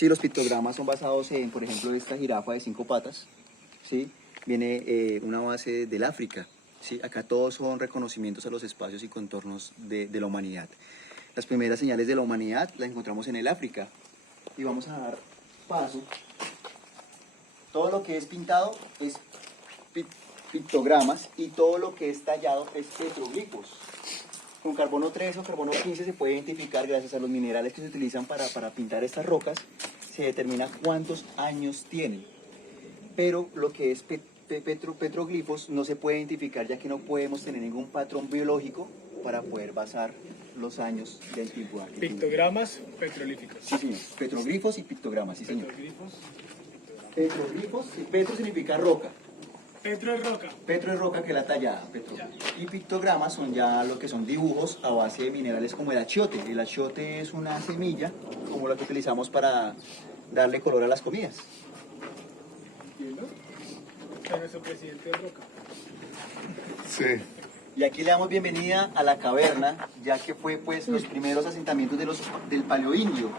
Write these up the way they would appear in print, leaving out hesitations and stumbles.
Sí, los pictogramas son basados en, por ejemplo, esta jirafa de 5 patas, ¿sí? Viene una base del África, ¿sí? Acá todos son reconocimientos a los espacios y contornos de la humanidad. Las primeras señales de la humanidad las encontramos en el África. Y vamos a dar paso. Todo lo que es pintado es pictogramas y todo lo que es tallado es petroglifos. Con carbono 3 o carbono 15 se puede identificar, gracias a los minerales que se utilizan para pintar estas rocas, se determina cuántos años tienen. Pero lo que es petroglifos no se puede identificar, ya que no podemos tener ningún patrón biológico para poder basar los años de antigüedad. Pictogramas petrolíficos. Sí, señor. Petroglifos y pictogramas, sí, señor. Petroglifos. Petroglifos, sí, petro significa roca. Petro es roca. Petro es roca, que es la tallada, petro. Y pictogramas son ya lo que son dibujos a base de minerales como el achiote. El achiote es una semilla como la que utilizamos para darle color a las comidas. ¿Entiendo? O sea, nuestro presidente es roca. Sí. Y aquí le damos bienvenida a la caverna, ya que fue pues los primeros asentamientos del Paleoindio.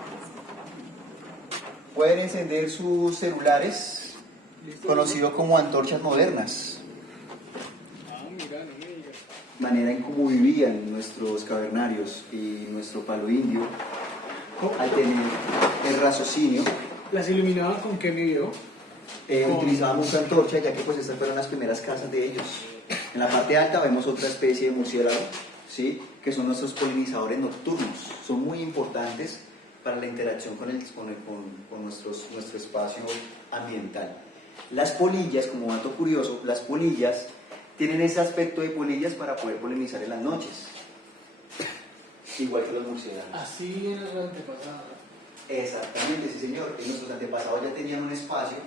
Pueden encender sus celulares, conocido como antorchas modernas. Ah, mira, no me digas. Manera en cómo vivían nuestros cavernarios y nuestro Paleoindio al tener el raciocinio. ¿Las iluminaban con qué video? Utilizaban mucha antorcha, ya que pues estas fueron las primeras casas de ellos. En la parte alta vemos otra especie de murciélago, ¿sí? Que son nuestros polinizadores nocturnos. Son muy importantes para la interacción con nuestro espacio ambiental. Las polillas, como dato curioso, las polillas tienen ese aspecto de polillas para poder polinizar en las noches, igual que los murciélagos. Así era la antepasada. Exactamente, sí señor. Nuestros antepasados ya tenían un espacio,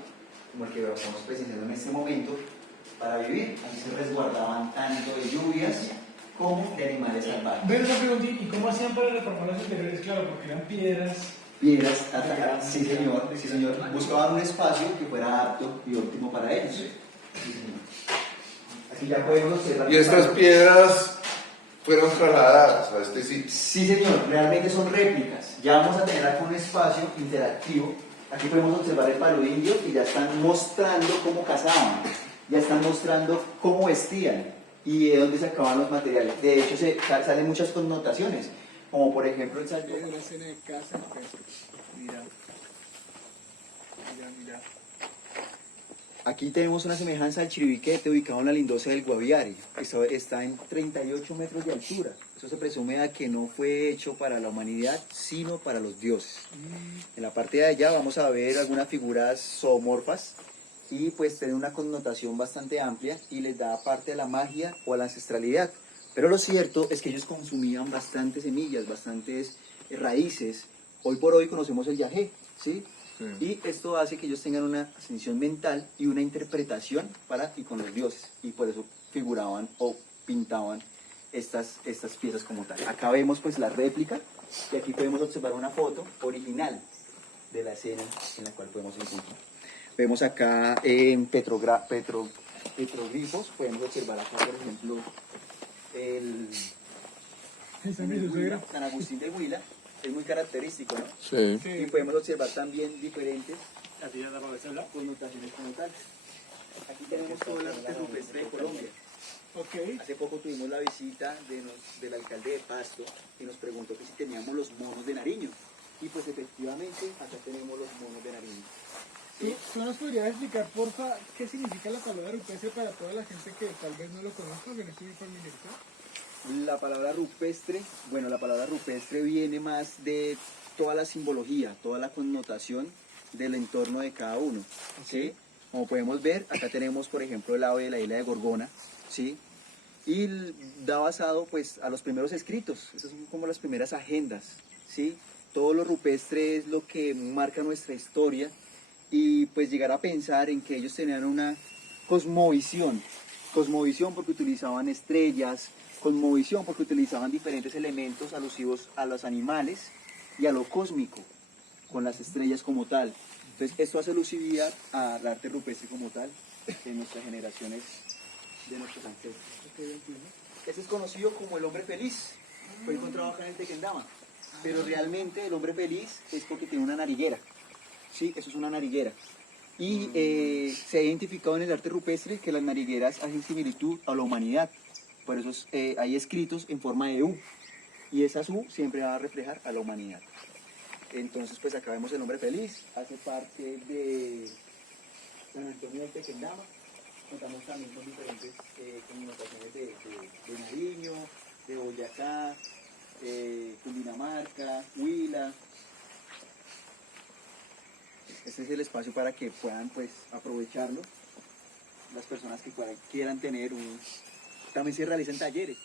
como el que estamos presenciando en este momento, para vivir. Así se resguardaban tanto de lluvias como de animales salvajes. Pero una pregunta, ¿y cómo hacían para reformar los interiores? Claro, porque eran piedras. Piedras atacadas, sí señor, sí señor. Buscaban un espacio que fuera apto y óptimo para ellos. Sí, señor. Así ya podemos observar. Y estas piedras fueron trasladadas a este sitio. Sí señor, realmente son réplicas. Ya vamos a tener aquí un espacio interactivo. Aquí podemos observar el paleoindio y ya están mostrando cómo cazaban, ya están mostrando cómo vestían y de dónde sacaban los materiales. De hecho, salen muchas connotaciones, como por ejemplo el salto. Una escena de casa, pues. Mira. Mira, mira. Aquí tenemos una semejanza al chiribiquete ubicado en la lindosa del Guaviare. Está en 38 metros de altura. Eso se presume a que no fue hecho para la humanidad, sino para los dioses. En la parte de allá vamos a ver algunas figuras zoomorfas y pues tiene una connotación bastante amplia y les da parte a la magia o a la ancestralidad. Pero lo cierto es que ellos consumían bastantes semillas, bastantes raíces. Hoy por hoy conocemos el yagé, ¿sí? Sí. Y esto hace que ellos tengan una ascensión mental y una interpretación para y con los dioses. Y por eso figuraban o pintaban estas piezas como tal. Acá vemos pues la réplica y aquí podemos observar una foto original de la escena en la cual podemos encontrar. Vemos acá en petroglifos, podemos observar acá por ejemplo el San Agustín de Huila, es muy característico, ¿no? Sí. Y podemos observar también diferentes connotaciones como tal. Aquí tenemos todo el arte rupestre de Colombia. Ok. Hace poco tuvimos la visita del alcalde de Pasto y nos preguntó que si teníamos los monos de Nariño. Y pues efectivamente acá tenemos los monos de Nariño. ¿Tú nos podrías explicar, porfa, qué significa la palabra rupestre para toda la gente que tal vez no lo conozca, que no estoy muy familiarizado? La palabra rupestre, bueno, la palabra rupestre viene más de toda la simbología, toda la connotación del entorno de cada uno, ¿sí? Como podemos ver, acá tenemos, por ejemplo, el ave de la isla de Gorgona, ¿sí? Y da basado, pues, a los primeros escritos, esas son como las primeras agendas, ¿sí? Todo lo rupestre es lo que marca nuestra historia y, pues, llegar a pensar en que ellos tenían una cosmovisión porque utilizaban estrellas, cosmovisión porque utilizaban diferentes elementos alusivos a los animales y a lo cósmico, con las estrellas como tal. Entonces esto hace alusividad al arte rupestre como tal de nuestras generaciones, de nuestros ancestros. Este es conocido como el hombre feliz, fue encontrado acá en el Tequendama, pero realmente el hombre feliz es porque tiene una nariguera. ¿sí? Eso es una nariguera. Y se ha identificado en el arte rupestre que las narigueras hacen similitud a la humanidad. Por eso hay escritos en forma de U. Y esa U siempre va a reflejar a la humanidad. Entonces, pues acá vemos el hombre feliz. Hace parte de San Antonio del Tequendama. Contamos también con diferentes connotaciones de Nariño, de Boyacá, Cundinamarca, Huila. Este es el espacio para que puedan pues aprovecharlo. Las personas que quieran tener un... También se realizan talleres.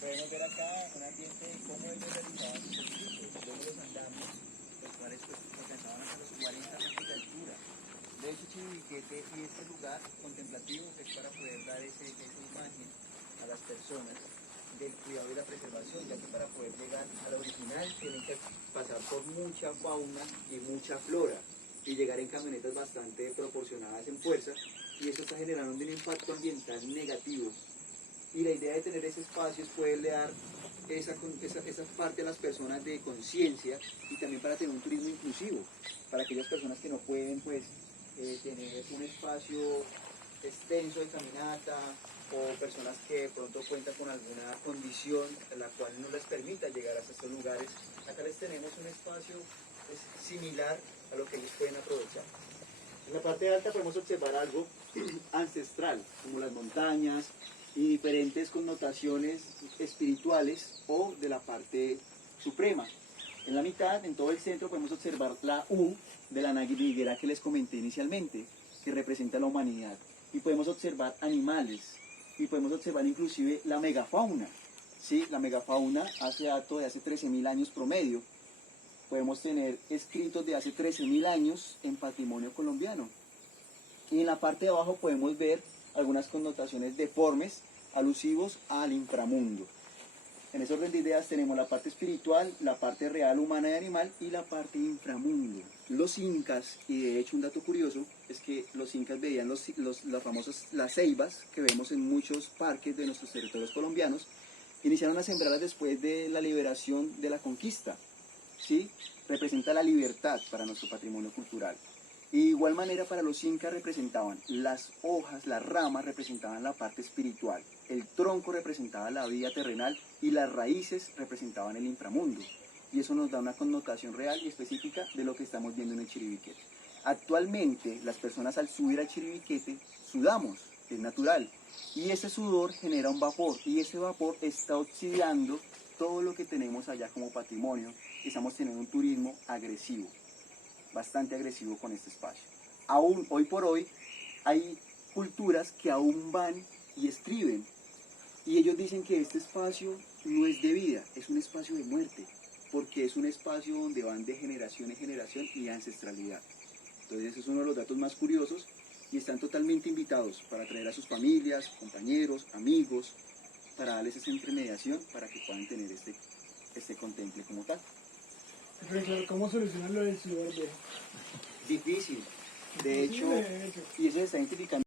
Podemos ver acá un ambiente de cómo ellos realizaban sus ejercicios, cómo los andamios, los cuales pues alcanzaban hasta los 40 metros de altura. De hecho, Chiribiquete y este lugar contemplativo es para poder dar esa imagen a las personas del cuidado y la preservación, ya que para poder llegar a la original tienen que pasar por mucha fauna y mucha flora y llegar en camionetas bastante proporcionadas en fuerza, y eso está generando un impacto ambiental negativo. Y la idea de tener ese espacio es poderle dar esa parte a las personas de conciencia, y también para tener un turismo inclusivo, para aquellas personas que no pueden pues tener un espacio extenso de caminata, o personas que de pronto cuentan con alguna condición en la cual no les permita llegar hasta estos lugares. Acá les tenemos un espacio pues, similar a lo que ellos pueden aprovechar. En la parte alta podemos observar algo ancestral, como las montañas y diferentes connotaciones espirituales o de la parte suprema. En la mitad, en todo el centro, podemos observar la U de la nariguera que les comenté inicialmente, que representa la humanidad. Y podemos observar animales, y podemos observar inclusive la megafauna. ¿Sí? La megafauna hace dato de hace 13.000 años promedio. Podemos tener escritos de hace 13.000 años en patrimonio colombiano. Y en la parte de abajo podemos ver algunas connotaciones deformes alusivos al inframundo. En ese orden de ideas tenemos la parte espiritual, la parte real, humana y animal, y la parte inframundo. Los incas, y de hecho un dato curioso, es que los incas veían las ceibas que vemos en muchos parques de nuestros territorios colombianos, iniciaron a sembrarlas después de la liberación de la conquista. ¿Sí? Representa la libertad para nuestro patrimonio cultural. Y de igual manera para los incas representaban las hojas, las ramas representaban la parte espiritual, el tronco representaba la vida terrenal y las raíces representaban el inframundo. Y eso nos da una connotación real y específica de lo que estamos viendo en el Chiribiquete. Actualmente las personas al subir al Chiribiquete sudamos, es natural, y ese sudor genera un vapor, y ese vapor está oxidando todo lo que tenemos allá como patrimonio, y estamos teniendo un turismo agresivo, bastante agresivo con este espacio. Aún hoy por hoy hay culturas que aún van y escriben, y ellos dicen que este espacio no es de vida, es un espacio de muerte, porque es un espacio donde van de generación en generación y de ancestralidad. Entonces ese es uno de los datos más curiosos, y están totalmente invitados para traer a sus familias, compañeros, amigos, para darles esa intermediación para que puedan tener este contemple como tal. Pero claro, ¿cómo solucionan lo del sudor viejo? Difícil, de hecho, y eso se está identificando.